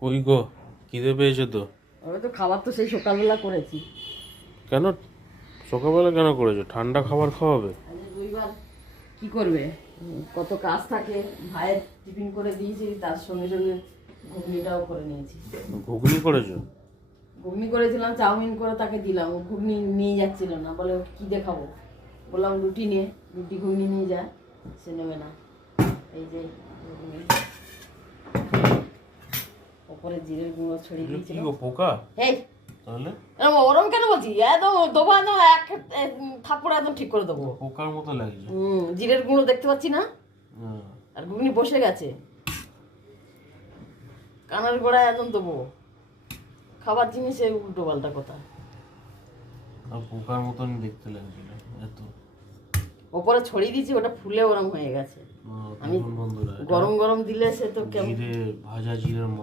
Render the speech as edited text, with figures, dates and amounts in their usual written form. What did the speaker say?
কই গো, খিদে পেয়েছে তো? ওই তো খাবার তো সেই সকালবেলা করেছি। কেন সকালবেলা কেন করেছো? ঠান্ডা খাবার খাওয়াবে? আজকে রবিবার কি করবে, কত কাজ থাকে। ভাইয়ের টিফিন করে দিয়েছি, তার সঙ্গে সঙ্গে ঘুগনিটাও করে নিয়েছি। ঘুগনি করেছো? ঘুগনি করেছিলাম, চাউমিন করে তাকে দিলাম, ও ঘুগনি নিয়ে যাচ্ছিল না, বলে কি দেখাবো। বললাম রুটি নিয়ে, রুটি ঘুগনি নিয়ে যা, সে নেবে না। এই যে ঘুগনি, ওপরে জিরের গুঁড়ো ছড়িয়ে এগুলো কি দিয়েছিল। গো, পোকা? এই তাহলে ওরম কেন বলছি, একদম দেবো, একদম এক থাপ্পড় একদম ঠিক করে দেবো। পোকার মতো লাগছে। জিরের গুঁড়ো দেখতে পাচ্ছি না, হ্যাঁ। আর ঘুগনি বসে গেছে, কানের গোড়ায় একদম দেবো। খাবার জিনিসে উল্টো পাল্টা কথা। আর পোকার মতনই দেখতে লাগছিল এত। ওপরে ছড়িয়ে দিয়েছি, ওটা ফুলে ওরম হয়ে গেছে। আমি দেখুন বন্ধুরা, গরম গরম দিলে সে তো কেমন জিরে, ভাজা জিরের মতো